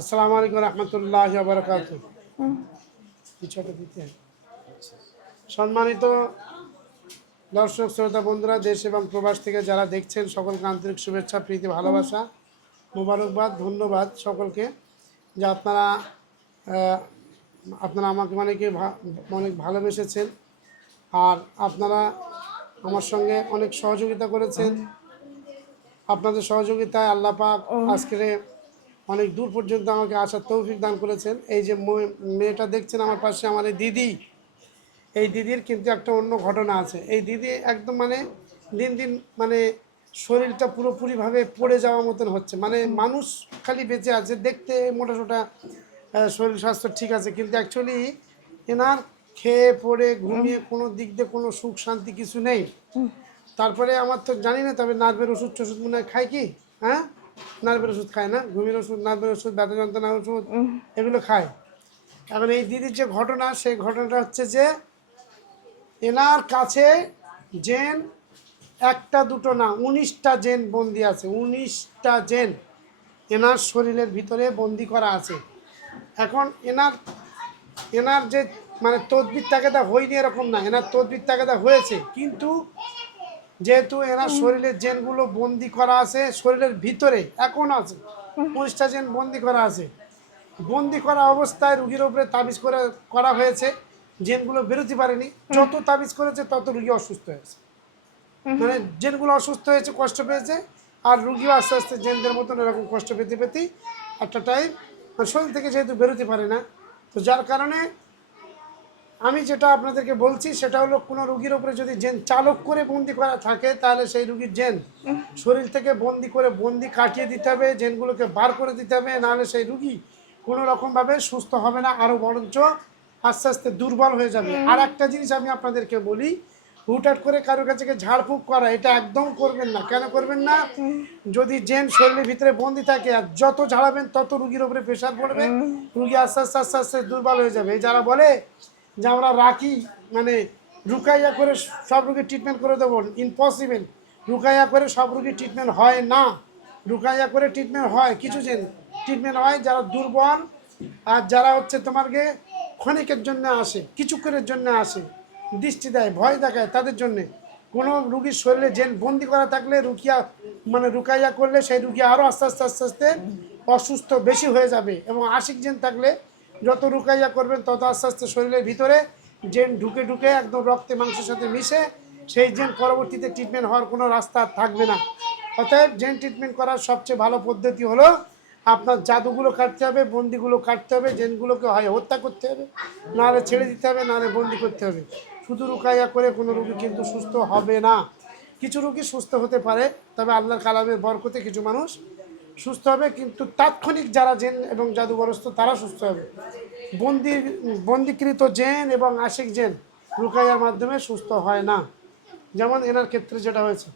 আসসালামু আলাইকুম রহমতুল্লাহি ওয়া বারাকাতুহু। কিছুটা দিতে সম্মানিত দর্শক শ্রোতা বন্ধুরা, দেশ এবং প্রবাস থেকে যারা দেখছেন সকলকে আন্তরিক শুভেচ্ছা, প্রীতি, ভালোবাসা, মোবারকবাদ, ধন্যবাদ সকলকে যে আহ, আপনারা আমাকে অনেক ভালোবেসেছেন। আর আপনারা আমার সঙ্গে অনেক সহযোগিতা করেছেন। আপনাদের সহযোগিতায় আল্লাহ পাক আজকের অনেক দূর পর্যন্ত আমাকে আসার তৌফিক দান করেছেন। এই যে মেয়েটা দেখছেন আমার পাশে, আমার এই দিদি, এই দিদির কিন্তু একটা অন্য ঘটনা আছে। এই দিদি একদম দিন দিন শরীরটা পুরোপুরিভাবে পড়ে যাওয়ার মতন হচ্ছে। মানুষ খালি বেঁচে আছে, দেখতে মোটাসোটা শরীর স্বাস্থ্য ঠিক আছে, কিন্তু অ্যাকচুয়ালি এনার খেয়ে পড়ে ঘুমিয়ে কোনো দিক দিয়ে কোনো সুখ শান্তি কিছু নেই। তারপরে আমার তো জানি না, তবে নার্ভের ওষুধ টষুধ মনে হয় খায় কি? হ্যাঁ, নার্ভের ওষুধ খায় না? ঘুমের ওষুধ, নার্ভের ওষুধ, ব্যথা যন্ত্রণার ওষুধ, এগুলো খায়। এখন এই দিদির যে ঘটনা, সেই ঘটনাটা হচ্ছে যে এনার কাছে জেন একটা দুটো না, 19টা জেন বন্দি আছে। 19টা জেন এনার শরীরের ভিতরে বন্দি করা আছে। এখন এনার এনার যে তদবির তাকেদা হয়নি এরকম না, এনার তদবির তাকেদা হয়েছে, কিন্তু যেহেতু এনার শরীরের জেনগুলো বন্দি করা আছে শরীরের ভিতরে, এখন আছে 19টা জেন বন্দি করা আছে। বন্দি করা অবস্থায় রুগীর উপরে তাবিজ করা হয়েছে, জেনগুলো বেরোতে পারেনি। যত তাবিজ করেছে তত রুগী অসুস্থ হয়েছে, জেনগুলো অসুস্থ হয়েছে, কষ্ট পেয়েছে। আর রুগীও আস্তে আস্তে জেনদের মতন এরকম কষ্ট পেতে পেতেই একটা টাইম শরীর থেকে যেহেতু বেরোতে পারে না, তো যার কারণে আমি যেটা আপনাদেরকে বলছি সেটা হলো, কোনো রুগীর উপরে যদি জেন চালক করে বন্দি করা থাকে, তাহলে সেই রুগীর জেন শরীর থেকে বন্দি কাটিয়ে দিতে হবে, জেনগুলোকে বার করে দিতে হবে, নাহলে সেই রুগী কোনো রকমভাবে সুস্থ হবে না, আরও বরঞ্চ আস্তে আস্তে দুর্বল হয়ে যাবে। আর একটা জিনিস আমি আপনাদেরকে বলি, হুটহাট করে কারোর কাছে ঝাড়ফুঁক করা এটা একদম করবেন না। কেন করবেন না? যদি জেন শরীরের ভিতরে বন্দি থাকে, আর যত ঝাড়াবেন তত রুগীর উপরে প্রেশার পড়বে, রুগী আস্তে আস্তে আস্তে আস্তে দুর্বল হয়ে যাবে। যারা বলে যে আমরা রাখি রুকাইয়া করে সব রুগীর ট্রিটমেন্ট করে দেবো, ইম্পসিবল। রুকাইয়া করে সব রুগীর ট্রিটমেন্ট হয় না। রুকাইয়া করে ট্রিটমেন্ট হয় কিছু জেন, ট্রিটমেন্ট হয় যারা দুর্বল, আর যারা হচ্ছে তোমাকে ক্ষণিকের জন্য আসে, কিছুক্ষণের জন্য আসে, দৃষ্টি দেয়, ভয় দেখায়, তাদের জন্যে। কোনো রুগীর শরীরে জেন বন্দি করা থাকলে রুকাইয়া করলে সেই রুগী আরও আস্তে আস্তে আস্তে আস্তে অসুস্থ বেশি হয়ে যাবে। এবং আশিক জেন থাকলে যত রুকাইয়া করবেন তত আস্তে আস্তে শরীরের ভিতরে জেন ঢুকে ঢুকে একদম রক্তে মাংসের সাথে মিশে সেই জেন পরবর্তীতে ট্রিটমেন্ট হওয়ার কোনো রাস্তা থাকবে না। অতএব জেন ট্রিটমেন্ট করার সবচেয়ে ভালো পদ্ধতি হলো আপনার জাদুগুলো কাটতে হবে, বন্দিগুলো কাটতে হবে, জেনগুলোকে হয় হত্যা করতে হবে, নাহলে ছেড়ে দিতে হবে, নাহলে বন্দি করতে হবে। শুধু রুকাইয়া করে কোনো রুগী কিন্তু সুস্থ হবে না। কিছু রুগী সুস্থ হতে পারে, তবে আল্লাহর কালামের বরকতে কিছু মানুষ সুস্থ হবে, কিন্তু তাৎক্ষণিক যারা জেন এবং জাদুগ্রস্ত তারা সুস্থ হবে। বন্দিকৃত জেন এবং আশিক জেন রুকাইয়ার মাধ্যমে সুস্থ হয় না, যেমন এনার ক্ষেত্রে যেটা হয়েছে।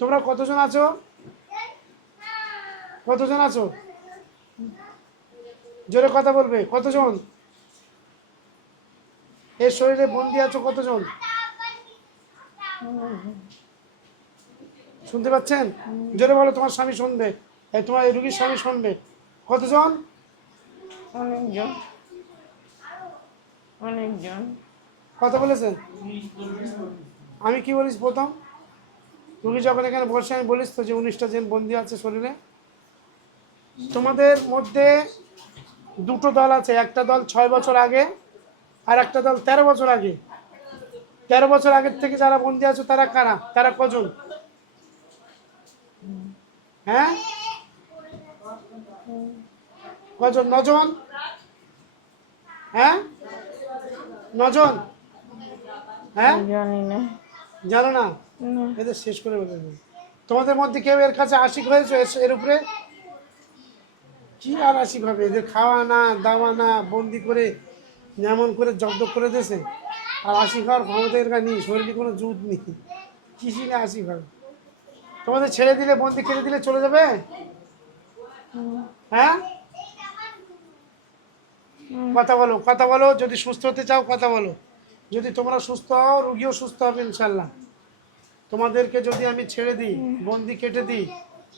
তোমরা কতজন আছো? কতজন আছো? জোরে কথা বলবে, কতজন এর শরীরে বন্দি আছো? কতজন শুনতে পাচ্ছেন? জোরে বলো, তোমার স্বামী শুনবে, তোমার এই রুগীর স্বামী শুনবে। কতজন? অনেকজন, অনেকজন। কথা বলেছেন? আমি কি বলিস প্রথম রুগী যখন এখানে বসে, আমি বলিস তো যে 19টা জেন বন্দি আছে শরীরে। তোমাদের মধ্যে দুটো দল আছে, একটা দল 6 বছর আগে, আর একটা দল 13 বছর আগে। 13 বছর আগের থেকে যারা বন্দি আছে তারা কারা? তারা কজন? হ্যাঁ, কজন? 9 জন। হ্যাঁ, 9 জন। হ্যাঁ, জানি না। জানো না? না। এদের শেষ করে বলে দেবে। তোমাদের মধ্যে কেউ এর কাছে আশিক হয়েছে? এর উপরে কি আর আশিক হবে? এদের খাওয়া না, দাওয়া না, বন্দি করে যেমন করে জব্দ করে দিয়েছে। আর আশিক হওয়ার ক্ষমতা এর নেই, শরীরে কোনো জুত নেই, কিছুই না আশিক হবে। তোমাদের ছেড়ে দিলে, বন্দি কেটে দিলে চলে যাবে? হ্যাঁ, কথা বলো, কথা বলো। যদি সুস্থ হতে চাও কথা বলো। যদি তোমরা সুস্থ হও, রুগীও সুস্থ হবে ইনশাল্লাহ। তোমাদেরকে যদি আমি ছেড়ে দিই, বন্দি কেটে দিই,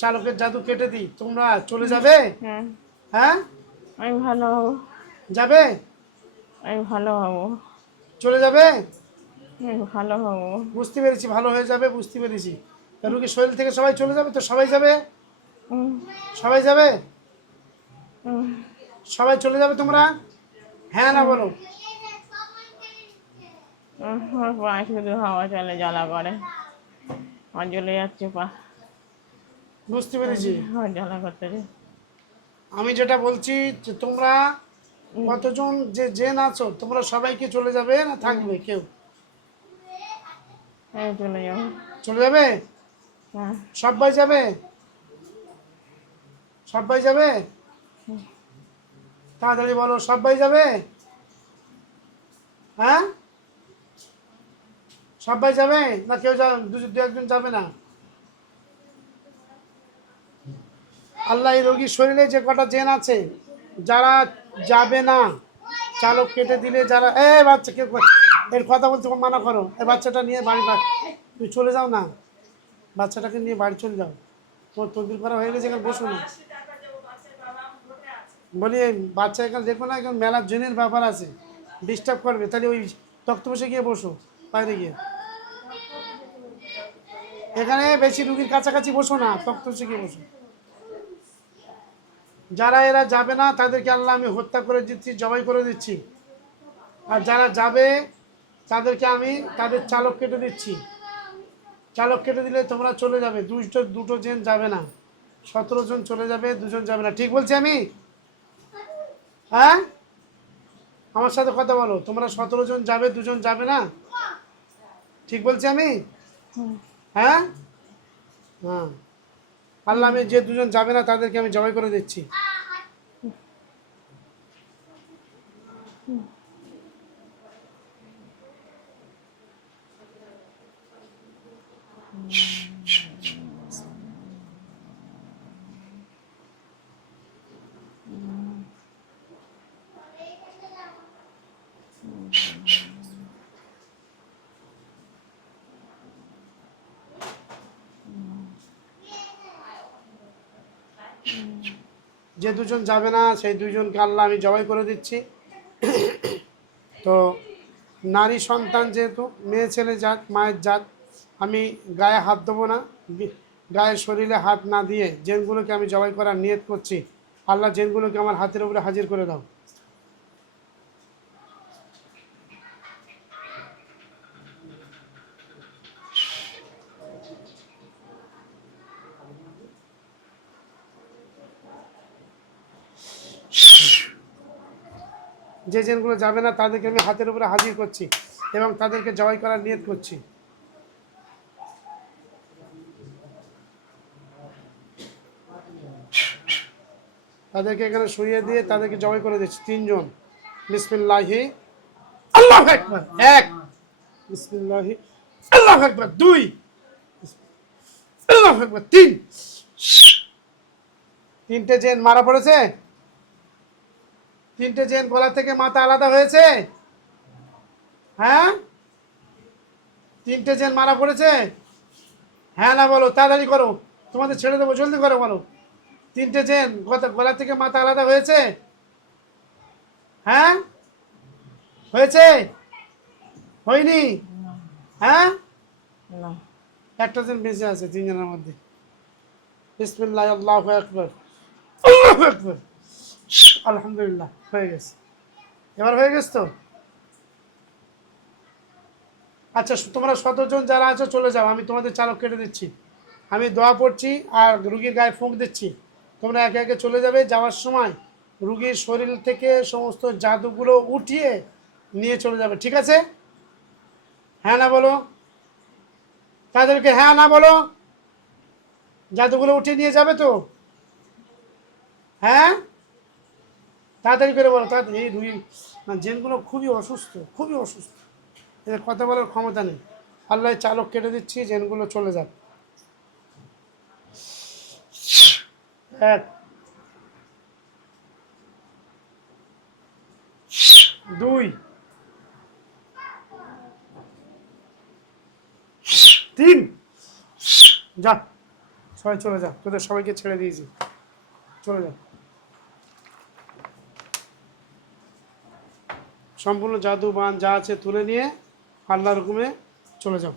চালকের জাদু কেটে দিই, তোমরা চলে যাবে? হ্যাঁ, আমি ভালো হব। যাবে? আমি ভালো হব। চলে যাবে? আমি ভালো হব। বুঝতে পেরেছি, ভালো হয়ে যাবে, বুঝতে পেরেছি। তা রুগীর শরীর থেকে সবাই চলে যাবে তো? সবাই যাবে? উম, সবাই যাবে? উম, সবাই চলে যাবে তোমরা? হ্যাঁ না বলো। আমার পায়ে শুধু হাওয়া চলে, জ্বালা করে। আমার জ্বলে যাচ্ছে পা। বুঝতে পেরেছি। আমার জ্বালা করতেছে। আমি যেটা বলছি যে তোমরা কতজন যে জেন আছো, তোমরা সবাইকে চলে যাবে না থাকবে কেউ? আমি চলে যাবো। চলে যাবে? হ্যাঁ। সবাই যাবে? সবাই যাবে? তাড়াতাড়ি বলো, সবাই যাবে? হ্যাঁ, সবাই যাবে না কেউ যাবে? দু একজন যাবে না? আল্লাহ এই রোগীর শরীরে যে কটা জেন আছে, যারা যাবে না, চালক কেটে দিলে যারা, বাচ্চা কেউ এর কথা বলতে মানা করো। এই বাচ্চাটা নিয়ে বাড়ি তুমি চলে যাও না, বাচ্চাটাকে নিয়ে বাড়ি চলে যাও। তোমার তদবির করা হয়ে গেছে, এখানে বসো না। বলি এই বাচ্চা এখানে দেখো না, এখানে মেলার জেনের ব্যাপার আছে, ডিস্টার্ব করবে। তাহলে ওই তক্ত বসে গিয়ে বসো, বাইরে গিয়ে। এখানে বেশি রুগীর কাছাকাছি বসো না, তক্ত বসে গিয়ে বসো। যারা এরা যাবে না তাদেরকে আল্লাহ আমি হত্যা করে দিচ্ছি, জবাই করে দিচ্ছি। আর যারা যাবে তাদেরকে আমি তাদের চালক কেটে দিচ্ছি। চালক কেটে দিলে তোমরা চলে যাবে। দুটো জন যাবে না, 17 জন চলে যাবে, 2 জন যাবে না। ঠিক বলছি আমি? হ্যাঁ, আমার সাথে কথা বলো। তোমরা 17 জন যাবে, 2 জন যাবে না। ঠিক বলছি আমি? হ্যাঁ হ্যাঁ, আল্লাহ আমি যে 2 জন যাবে না তাদেরকে আমি জবাই করে দিচ্ছি। যে 2 জন যাবে না সেই 2 জনকে আল্লাহ আমি জবাই করে দিচ্ছি। তো নারী সন্তান যেহেতু, মেয়ে ছেলে জাত, মায়ের জাত, আমি গায়ে হাত দেবো না। গায়ের শরীরে হাত না দিয়ে জেনগুলোকে আমি জবাই করার নিয়ত করছি। আল্লাহ জেনগুলোকে আমার হাতের উপরে হাজির করে দাও। যে জেনগুলো যাবে না তাদেরকে আমি হাতের উপরে হাজির করছি এবং তাদেরকে জবাই করার নিয়ত করছি। তাদেরকে এখানে শুইয়ে দিয়ে তাদেরকে জবাই করে দিচ্ছি। 3 জন। বিসমিল্লাহি আল্লাহু আকবার। 1, বিসমিল্লাহি আল্লাহু আকবার। 2, আল্লাহু আকবার। 3। 3টে জেন মারা পড়েছে। 3টে জেন গলা থেকে মাথা আলাদা হয়েছে। হ্যাঁ, 3টে জেন মারা পড়েছে। হ্যাঁ না বলো, তাড়াতাড়ি করো, তোমাদের ছেড়ে দেবো, জলদি করো বলো। 3টে জেন গলা থেকে মাথা আলাদা হয়েছে। হ্যাঁ, হয়েছে? হয়নি? হ্যাঁ, না। একটা জন বেঁচে আছে 3 জনের মধ্যে। বিসমিল্লাহ আল্লাহু আকবার। আল্লাহু আকবার। আলহামদুলিল্লাহ, হয়ে গেছে। এবার হয়ে গেছে তো? আচ্ছা, তোমরা 17 জন যারা আছো চলে যাও, আমি তোমাদের চালক কেটে দিচ্ছি। আমি দোয়া পড়ছি আর রুগীর গায়ে ফুঁক দিচ্ছি। তোমরা একে একে চলে যাবে। যাওয়ার সময় রুগীর শরীর থেকে সমস্ত জাদুগুলো উঠিয়ে নিয়ে চলে যাবে। ঠিক আছে? হ্যাঁ না বলো, তাদেরকে হ্যাঁ না বলো। জাদুগুলো উঠিয়ে নিয়ে যাবে তো? হ্যাঁ, তাড়াতাড়ি করে বলো। তাড়াতাড়ি। এই রুগী জেনগুলো খুবই অসুস্থ, খুবই অসুস্থ, এদের কথা বলার ক্ষমতা নেই। আল্লাহ চালক কেটে দিচ্ছি, জেনগুলো চলে যাক। 1, 2, 3। যা, সবাই চলে যা, তোদের সবাইকে ছেড়ে দিয়েছি, চলে যা। সম্পূর্ণ জাদু বান যা আছে তুলে নিয়ে আল্লাহর হুকুমে চলে যাও।